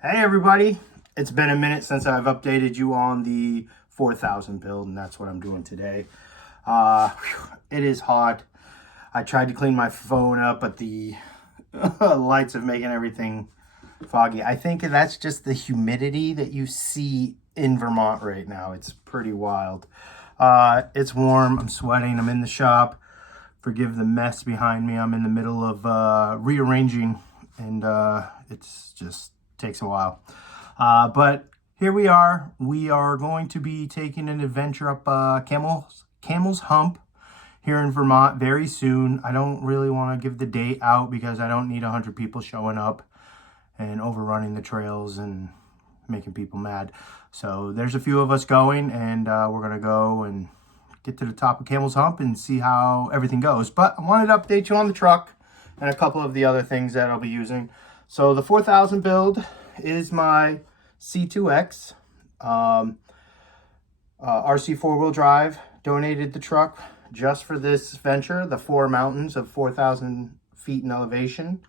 Hey everybody, it's been a minute since I've updated you on the 4000 build, and that's what I'm doing today. It is hot. I tried to clean my phone up, but the lights are making everything foggy. I think that's just the humidity that you see in Vermont right now. It's pretty wild. It's warm, I'm sweating, I'm in the shop. Forgive the mess behind me. I'm in the middle of rearranging, and it's just takes a while. But here we are. We are going to be taking an adventure up Camel's Hump here in Vermont very soon. I don't really want to give the date out because I don't need 100 people showing up and overrunning the trails and making people mad. So there's a few of us going, and we're going to go and get to the top of Camel's Hump and see how everything goes. But I wanted to update you on the truck and a couple of the other things that I'll be using. So the 4000 build is my C2X. RC four-wheel drive donated the truck just for this venture, the 4 mountains of 4,000 feet in elevation.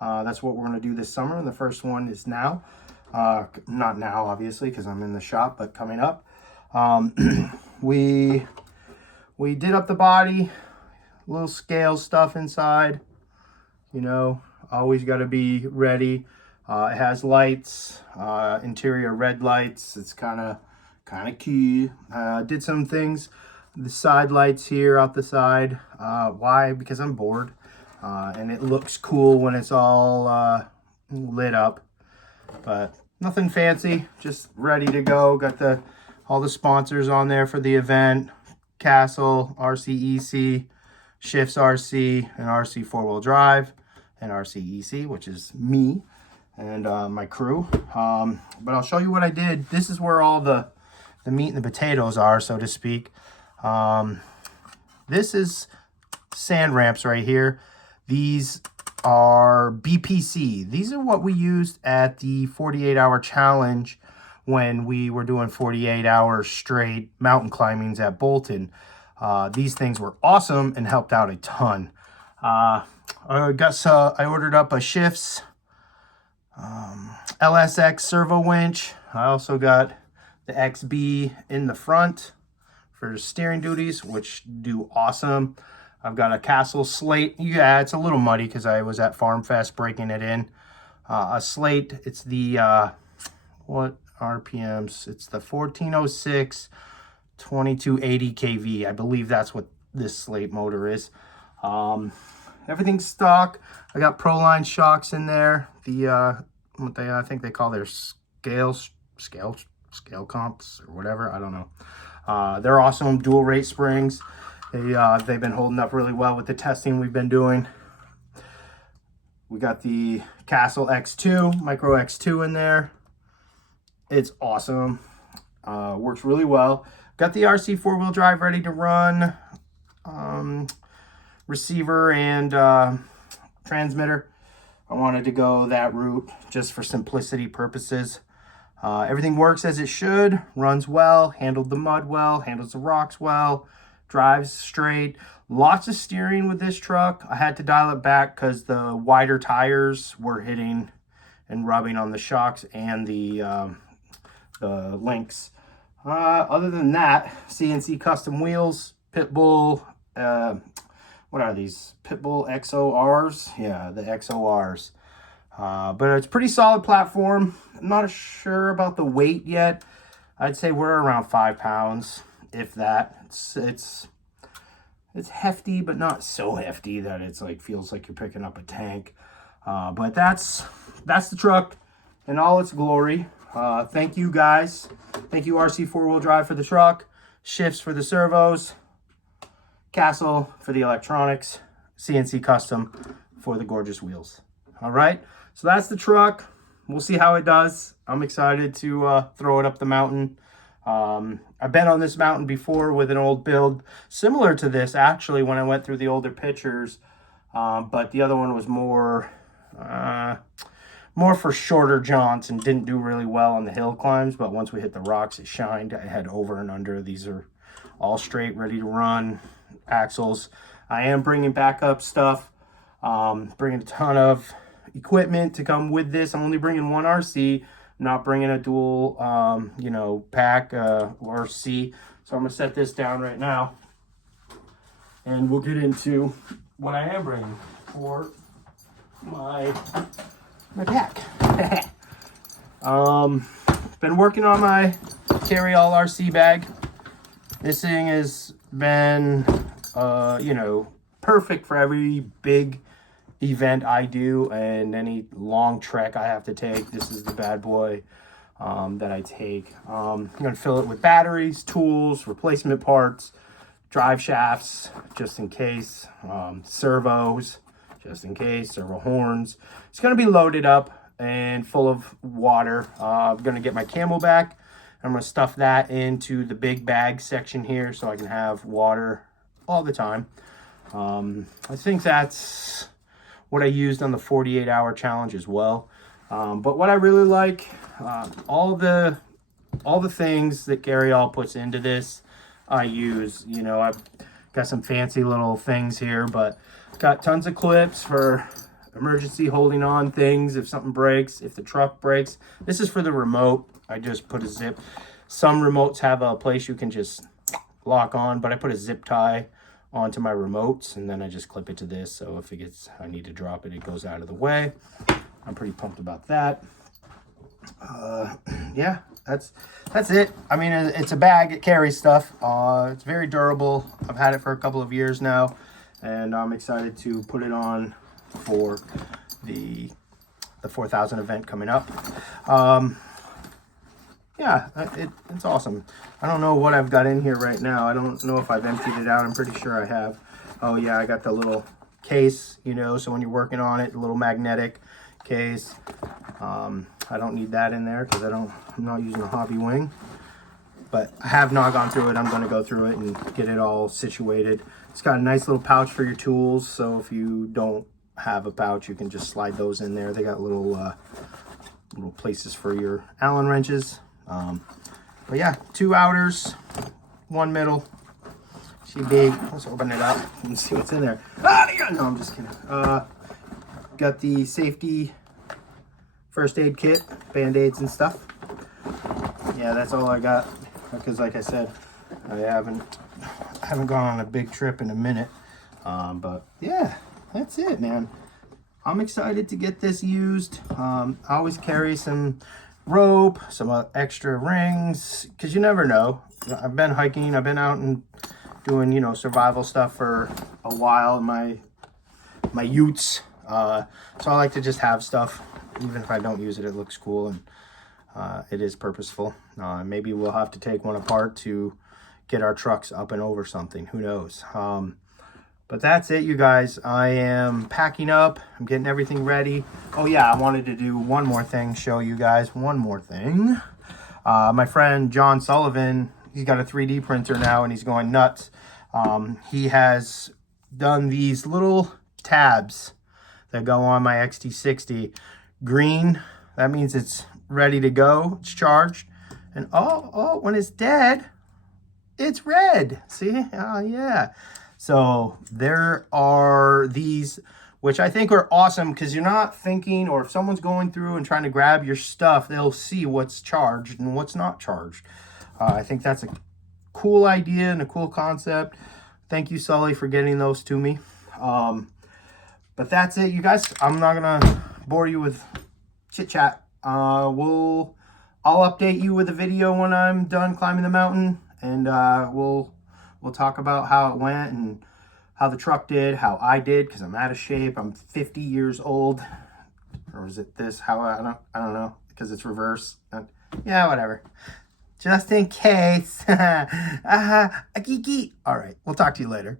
That's what we're going to do this summer, and the first one is now. Not now, obviously, because I'm in the shop, but coming up. We did up the body, little scale stuff inside. You know, always got to be ready. It has lights, interior red lights. It's kind of key. Did some things. The side lights here out the side. Why? Because I'm bored, and it looks cool when it's all lit up. But nothing fancy. Just ready to go. Got all the sponsors on there for the event. Castle, RCEC, Shifts RC, and RC four-wheel drive, and RCEC, which is me and my crew. But I'll show you what I did. This is where all the meat and the potatoes are, so to speak. This is sand ramps right here. These are BPC. These are what we used at the 48-hour challenge when we were doing 48-hour straight mountain climbings at Bolton. These things were awesome and helped out a ton. I ordered up a Shifts LSX servo winch. I also got the XB in the front for steering duties, which do awesome. I've got a Castle Slate. Yeah, it's a little muddy because I was at Farm Fest breaking it in. A Slate, it's the, what RPMs? It's the 1406 2280 kV. I believe that's what this Slate motor is. Everything's stock. I got Proline shocks in there. The I think they call their scale comps or whatever. I don't know. They're awesome. Dual rate springs. They've been holding up really well with the testing we've been doing. We got the Castle X2, Micro X2 in there. It's awesome. Works really well. Got the RC four-wheel drive ready to run. Receiver and transmitter. I wanted to go that route just for simplicity purposes. Everything works as it should, runs well, handled the mud well, handles the rocks well, drives straight. Lots of steering with this truck. I had to dial it back because the wider tires were hitting and rubbing on the shocks and the links. Other than that, CNC custom wheels, Pitbull, what are these? Pitbull XORs? Yeah, the XORs. But it's a pretty solid platform. I'm not sure about the weight yet. I'd say we're around 5 pounds, if that. It's hefty, but not so hefty that it's like feels like you're picking up a tank. But that's the truck in all its glory. Thank you guys. Thank you RC four-wheel drive for the truck, Shifts for the servos, Castle for the electronics, CNC Custom for the gorgeous wheels. All right, so that's the truck. We'll see how it does. I'm excited to throw it up the mountain. I've been on this mountain before with an old build similar to this, actually, when I went through the older pictures. But the other one was more for shorter jaunts and didn't do really well on the hill climbs. But once we hit the rocks, it shined. I had over and under. These are all straight, ready to run axles. I am bringing backup stuff, bringing a ton of equipment to come with this. I'm only bringing one RC. not bringing a dual, you know, pack RC. So I'm going to set this down right now. And we'll get into what I am bringing for my pack. Been working on my carry-all RC bag. This thing has been, you know, perfect for every big event I do and any long trek I have to take. This is the bad boy that I take. I'm going to fill it with batteries, tools, replacement parts, drive shafts, just in case, servos, just in case, servo horns. It's going to be loaded up and full of water. I'm going to get my CamelBak. I'm going to stuff that into the big bag section here so I can have water all the time. I think that's what I used on the 48-hour challenge as well. But what I really like, all the things that Carry-All puts into this, I use. You know, I've got some fancy little things here, but got tons of clips for emergency holding on things if something breaks, if the truck breaks. This is for the remote. I just put a zip. Some remotes have a place you can just lock on, but I put a zip tie onto my remotes and then I just clip it to this. So if it gets, I need to drop it, it goes out of the way. I'm pretty pumped about that. Yeah, that's it. I mean, it's a bag. It carries stuff. It's very durable. I've had it for a couple of years now, and I'm excited to put it on for the 4,000 event coming up. Yeah, it's awesome. I don't know what I've got in here right now. I don't know if I've emptied it out. I'm pretty sure I have. Oh yeah, I got the little case, you know, so when you're working on it, a little magnetic case. I don't need that in there because I'm not using a Hobbywing. But I have not gone through it. I'm going to go through it and get it all situated. It's got a nice little pouch for your tools, so if you don't have a pouch, you can just slide those in there. They got little places for your Allen wrenches. But yeah, 2 outers, 1 middle. She big. Let's open it up and see what's in there. No, I'm just kidding. Got the safety first aid kit, band-aids and stuff. Yeah, that's all I got because, like I said, I haven't gone on a big trip in a minute. But yeah, that's it, man. I'm excited to get this used. I always carry some rope, some extra rings, because you never know. I've been hiking, I've been out and doing, you know, survival stuff for a while in my utes. So I like to just have stuff. Even if I don't use it, it looks cool and it is purposeful. Maybe we'll have to take one apart to get our trucks up and over something. Who knows? But that's it, you guys. I am packing up. I'm getting everything ready. Oh, yeah, I wanted to do one more thing, show you guys one more thing. My friend John Sullivan, he's got a 3D printer now, and he's going nuts. He has done these little tabs that go on my XT60. Green, that means it's ready to go. It's charged. And oh, when it's dead, it's red. See? Oh, yeah. So there are these, which I think are awesome because you're not thinking, or if someone's going through and trying to grab your stuff, they'll see what's charged and what's not charged. I think that's a cool idea and a cool concept. Thank you, Sully, for getting those to me. But that's it, you guys. I'm not going to bore you with chit chat. I'll update you with a video when I'm done climbing the mountain, and we'll talk about how it went and how the truck did, how I did, because I'm out of shape. I'm 50 years old. Or is it this? How I don't know, because it's reverse. Yeah, whatever. Just in case. All right, we'll talk to you later.